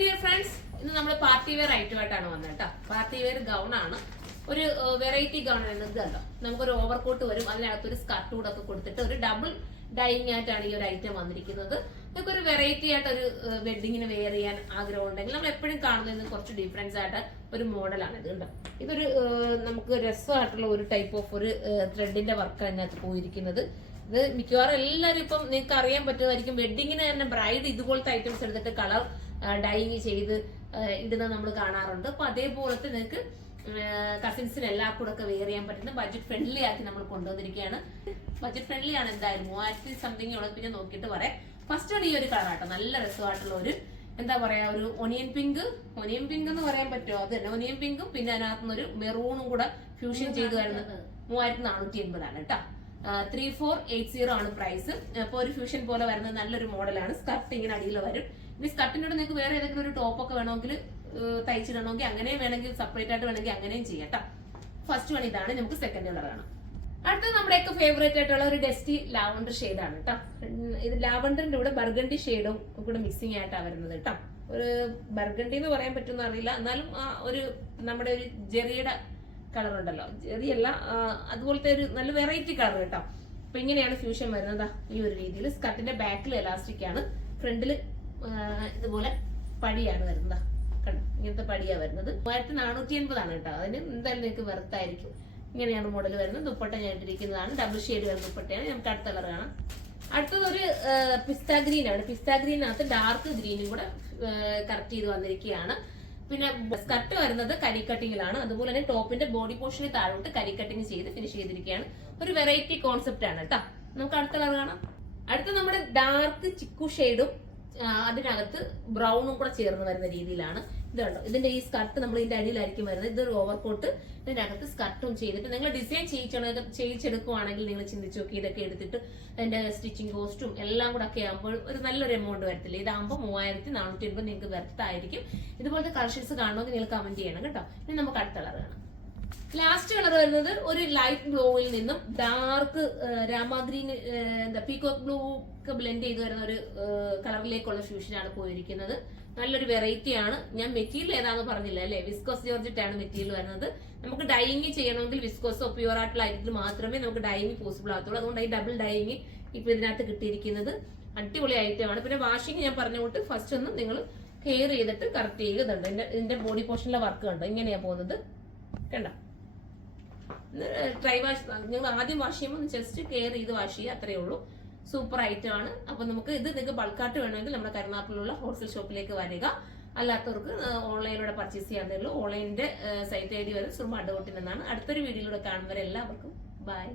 Dear friends, ഇന്ന് നമ്മൾ party wear ഐറ്റമായിട്ടാണ് വന്നത് കേട്ടോ. പാർട്ടി വെയർ ഗൗൺ ആണ്. ഒരു വെറൈറ്റി ഗൗൺ എന്നത് കണ്ടോ, നമുക്കൊരു ഓവർകോട്ട് വരും, അതിനകത്തൊരു സ്കർട്ട് കൂടെ ഒക്കെ കൊടുത്തിട്ട് ഒരു ഡബിൾ ഡൈയിങ് ആയിട്ടാണ് ഈ ഒരു ഐറ്റം വന്നിരിക്കുന്നത്. നിങ്ങൾക്ക് ഒരു വെറൈറ്റി ആയിട്ട് ഒരു വെഡിങ്ങിന് വെയർ ചെയ്യാൻ ആഗ്രഹം ഉണ്ടെങ്കിൽ നമ്മൾ എപ്പോഴും കാണുന്നതിന് കുറച്ച് ഡിഫറൻസ് ആയിട്ട് ഒരു മോഡലാണ് ഇത് കണ്ടോ. ഇതൊരു നമുക്ക് രസമായിട്ടുള്ള ഒരു ടൈപ്പ് ഓഫ് ഒരു ത്രെഡിന്റെ വർക്ക് അതിനകത്ത് പോയിരിക്കുന്നത്. ഇത് മിക്കവാറും എല്ലാവരും ഇപ്പം നിങ്ങൾക്ക് അറിയാൻ പറ്റുമായിരിക്കും, വെഡിങ്ങിന് തന്നെ ബ്രൈഡ് ഇതുപോലത്തെ ഐറ്റംസ് എടുത്തിട്ട് കളർ ഡൈയിങ് ചെയ്ത് ഇടുന്നത് നമ്മൾ കാണാറുണ്ട്. അപ്പൊ അതേപോലത്തെ നിങ്ങൾക്ക് കസിൻസിന് എല്ലാം കൂടെ ഒക്കെ വെയർ ചെയ്യാൻ പറ്റുന്ന ബഡ്ജറ്റ് ഫ്രണ്ട്ലി ആക്കി നമ്മൾ കൊണ്ടുവന്നിരിക്കുകയാണ്. ബഡ്ജറ്റ് ഫ്രണ്ട്ലി ആണ് എന്തായാലും 3000 സംതിങ് ഉള്ളത്. പിന്നെ നോക്കിയിട്ട് പറയാം. ഫസ്റ്റ് ആണ് ഈ ഒരു കളറാട്ടോ, നല്ല രസമായിട്ടുള്ള ഒരു എന്താ പറയാ, ഒരു ഒനിയൻ പിങ്ക് എന്ന് പറയാൻ പറ്റുമോ, അത് തന്നെ ഒനിയൻ പിങ്കും പിന്നെ അതിനകത്തുനിന്നൊരു മെറൂണും കൂടെ ഫ്യൂഷൻ ചെയ്ത് വരുന്നത് 3480 ആണ് കേട്ടോ. 3480 ആണ് പ്രൈസ്. അപ്പൊ ഒരു ഫ്യൂഷൻ പോലെ വരുന്നത് നല്ലൊരു മോഡലാണ്. സ്കർട്ട് ഇങ്ങനെ അടിയിൽ വരും. ഇനി സ്കർട്ടിനോട് നിങ്ങൾക്ക് വേറെ ഏതെങ്കിലും ഒരു ടോപ്പൊക്കെ വേണമെങ്കിൽ തയ്ച്ചിടണമെങ്കിൽ അങ്ങനെയും വേണമെങ്കിൽ സെപ്പറേറ്റ് ആയിട്ട് വേണമെങ്കിൽ അങ്ങനെയും ചെയ്യാം കേട്ടോ. ഫസ്റ്റ് വൺ ഇതാണ്. നമുക്ക് സെക്കൻഡ് കളറാണ്. അടുത്തത് നമ്മുടെയൊക്കെ ഫേവറേറ്റ് ആയിട്ടുള്ള ഒരു ഡസ്റ്റി ലാവണ്ടർ ഷെയ്ഡാണ് കേട്ടോ. ഇത് ലാവണ്ടറിന്റെ കൂടെ ബർഗണ്ടി ഷെയ്ഡും കൂടെ മിക്സിംഗ് ആയിട്ടാണ് വരുന്നത് കേട്ടോ. ഒരു ബർഗണ്ടി എന്ന് പറയാൻ പറ്റുമെന്ന് അറിയില്ല, എന്നാലും ഒരു നമ്മുടെ ഒരു ജെറിയുടെ കളർ ഉണ്ടല്ലോ, ജെറിയല്ല, അതുപോലത്തെ ഒരു നല്ല വെറൈറ്റി കളർ കേട്ടോ. അപ്പൊ ഇങ്ങനെയാണ് ഫ്യൂഷൻ വരുന്നത് ഈ ഒരു രീതിയിൽ. സ്കർട്ടിന്റെ ബാക്കിൽ എലാസ്റ്റിക് ആണ്, ഫ്രണ്ടിൽ ഇതുപോലെ പടിയാണ് വരുന്നത് കണ്ടോ. ഇങ്ങനത്തെ പടിയാ വരുന്നത്. 3480 ആണ് കേട്ടോ. അതിന് എന്തായാലും നിങ്ങൾക്ക് വെറുത്തായിരിക്കും. ഇങ്ങനെയാണ് മോഡൽ വരുന്നത്. ദുപ്പട്ട ഞാൻ ഇട്ടിരിക്കുന്നതാണ്, ഡബിൾ ഷെയ്ഡ് വരുന്ന ദുപ്പട്ടയാണ്. നമുക്ക് അടുത്ത കളർ കാണാം. അടുത്തത് ഒരു പിസ്ത ഗ്രീൻ ആണ്. പിസ്ത ഗ്രീനകത്ത് ഡാർക്ക് ഗ്രീനും കൂടെ കറക്റ്റ് ചെയ്ത് വന്നിരിക്കുകയാണ്. പിന്നെ സ്കർട്ട് വരുന്നത് കരി കട്ടിങ്ങിലാണ്. അതുപോലെ തന്നെ ടോപ്പിന്റെ ബോഡി പോർഷന് താഴോട്ട് കരി കട്ടിങ് ചെയ്ത് ഫിനിഷ് ചെയ്തിരിക്കുകയാണ്. ഒരു വെറൈറ്റി കോൺസെപ്റ്റ് ആണ് കേട്ടോ. നമുക്ക് അടുത്ത കളർ കാണാം. അടുത്ത നമ്മുടെ ഡാർക്ക് ചിക്കു ഷെയ്ഡും അതിനകത്ത് ബ്രൗണും കൂടെ ചേർന്ന് വരുന്ന രീതിയിലാണ്. ഇത് കണ്ടോ, ഇതിന്റെ ഈ സ്കർട്ട് നമ്മൾ ഇതിന്റെ അടിയിലായിരിക്കും വരുന്നത്. ഇതൊരു ഓവർകോട്ട്, ഇതിന്റെ അകത്ത് സ്കർട്ടും ചെയ്തിട്ട് നിങ്ങൾ ഡിസൈൻ ചെയ്യിച്ചെടുക്കുവാണെങ്കിൽ നിങ്ങൾ ചിന്തിച്ചു നോക്കി, ഇതൊക്കെ എടുത്തിട്ട് അതിന്റെ സ്റ്റിച്ചിങ് കോസ്റ്റും എല്ലാം കൂടെ ഒക്കെ ആകുമ്പോൾ ഒരു നല്ലൊരു എമൗണ്ട് വരത്തില്ല. ഇതാകുമ്പോൾ 3480 നിങ്ങൾക്ക് വെർത്തായിരിക്കും. ഇതുപോലത്തെ കളക്ഷൻസ് കാണണമെങ്കിൽ നിങ്ങൾ കമന്റ് ചെയ്യണം കേട്ടോ. ഇനി നമുക്ക് അടുത്ത കളർ കാണാം. ലാസ്റ്റ് കളർ വരുന്നത് ഒരു ലൈറ്റ് ബ്ലൂവിൽ നിന്നും ഡാർക്ക് രാമഗ്രീൻ എന്താ പീകോക്ക് ബ്ലൂ ഒക്കെ ബ്ലെൻഡ് ചെയ്ത് വരുന്ന ഒരു കളറിലേക്കുള്ള ഫ്യൂഷനാണ് പോയിരിക്കുന്നത്. നല്ലൊരു വെറൈറ്റി ആണ്. ഞാൻ മെറ്റീരിയൽ ഏതാണെന്ന് പറഞ്ഞില്ല അല്ലെ, വിസ്കോസ് ജോർജറ്റ് ആണ് മെറ്റീരിയൽ വരുന്നത്. നമുക്ക് ഡൈയിങ് ചെയ്യണമെങ്കിൽ വിസ്കോസോ പ്യൂർ ആയിട്ടുള്ള ഐറ്റത്തിൽ മാത്രമേ നമുക്ക് ഡൈയിങ് പോസിബിൾ ആകത്തുള്ളൂ. അതുകൊണ്ട് ഈ ഡബിൾ ഡൈയിങ് ഇപ്പൊ ഇതിനകത്ത് കിട്ടിയിരിക്കുന്നത് അടിപൊളി ഐറ്റമാണ്. പിന്നെ വാഷിംഗ് ഞാൻ പറഞ്ഞുകൊണ്ട് ഫസ്റ്റ് ഒന്ന് നിങ്ങൾ കെയർ ചെയ്തിട്ട് കറക്റ്റ് ചെയ്യുന്നുണ്ട്. ഇതിന്റെ ബോഡി പോർഷനിലെ വർക്ക് കണ്ടോ, ഇങ്ങനെയാ പോകുന്നത് കണ്ടോ. ഡ്രൈ വാഷ് നിങ്ങൾ ആദ്യം വാഷ് ചെയ്യുമ്പോൾ ജസ്റ്റ് കെയർ ചെയ്ത് വാഷ് ചെയ്യുക, അത്രയേ ഉള്ളൂ. സൂപ്പർ ഐറ്റം ആണ്. അപ്പൊ നമുക്ക് ഇത് നിങ്ങൾക്ക് ബൾക്കായിട്ട് വേണമെങ്കിൽ നമ്മുടെ കരുനാഗപ്പള്ളിയിലുള്ള ഹോൾസെയിൽ ഷോപ്പിലേക്ക് വരിക. അല്ലാത്തവർക്ക് ഓൺലൈനിലൂടെ പർച്ചേസ് ചെയ്യാൻ ഉള്ളൂ. ഓൺലൈനിന്റെ സൈറ്റ് ഐഡി വരെ സുർമ അഡ്വോട്ടിൽ നിന്നാണ്. അടുത്തൊരു വീഡിയോയിലൂടെ കാണുന്നവരെ എല്ലാവർക്കും ബൈ.